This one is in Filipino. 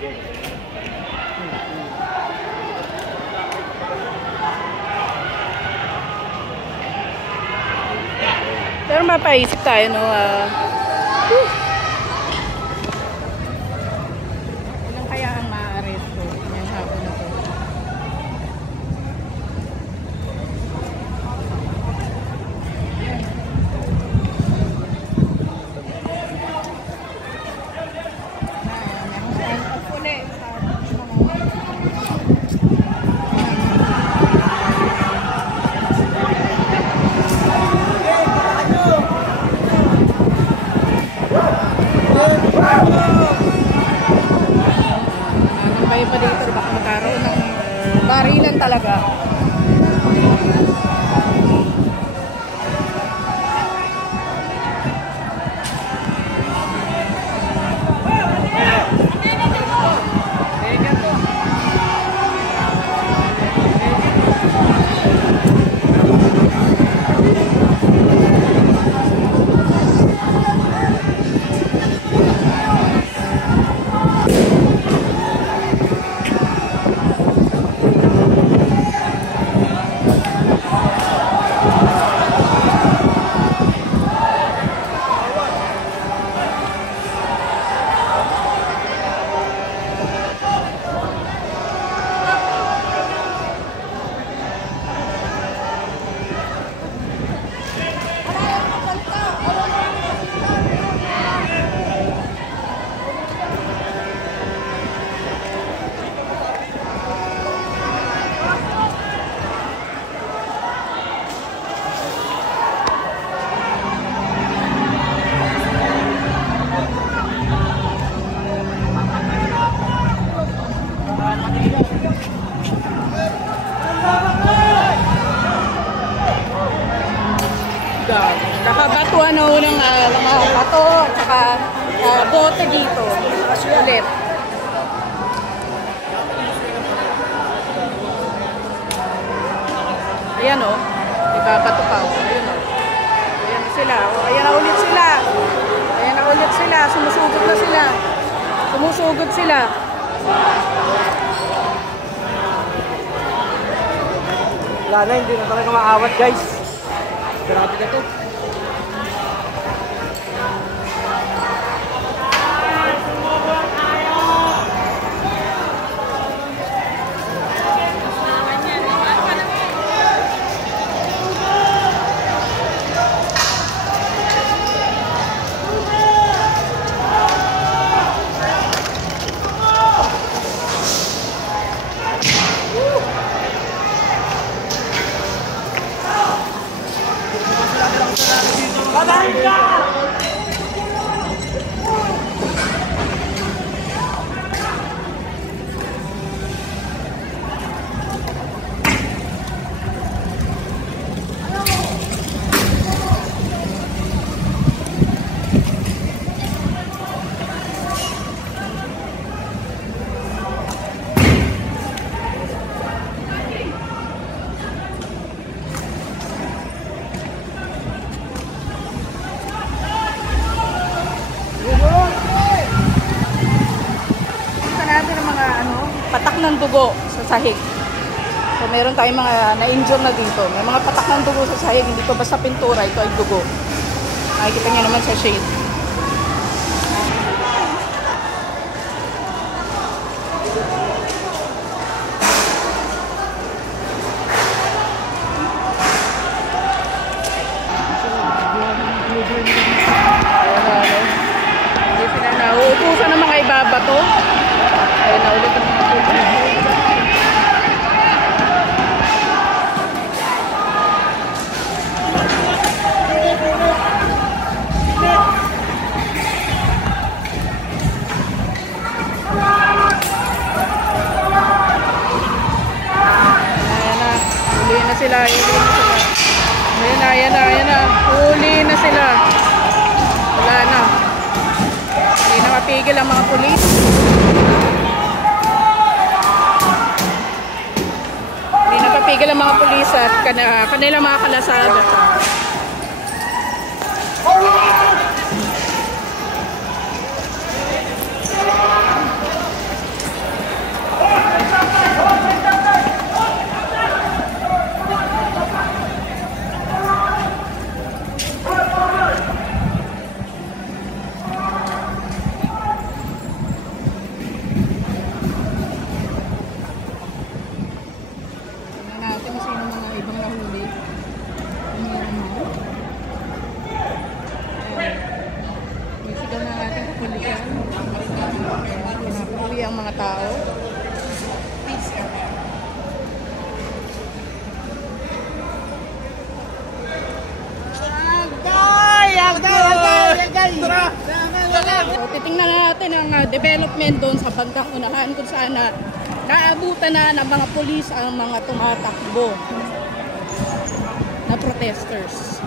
Pero mapaisip tayo, no? Ilan kaya ang ma-arresto ngayong hapon na to? Nanambay pa dito, baka magkaroon ng barilan talaga. Nakabatuan na unang mga bato at saka bote dito. Ulit. Ayan o. Ibabato pa o. Ayan o. Ayan na sila. O, ayan na ulit sila. Ayan na ulit sila. Sumusugod na sila. Sumusugod sila. Wala na, hindi na talaga maawat guys. Grabe na to. Patak ng dugo sa sahig. So meron tayong mga na-injure na dito. May mga patak ng dugo sa sahig. Hindi ko basta pintura. Ito ay dugo. Makikita niyo naman sa shade. Hindi sila nauutusan ng mga ibabato. Ayun na ulit ang mga pulis. Huli na sila. Ayan na. Huli na sila. Wala na. Hindi na mapigil ang mga pulis. Hindi na mapigil ang mga pulis at kanilang mga kalasada. umuwi ang mga tao. So, titingnan natin ang development doon sa bandang unahan kung saan naabutan na ng mga pulis ang mga tumatakbo na protesters.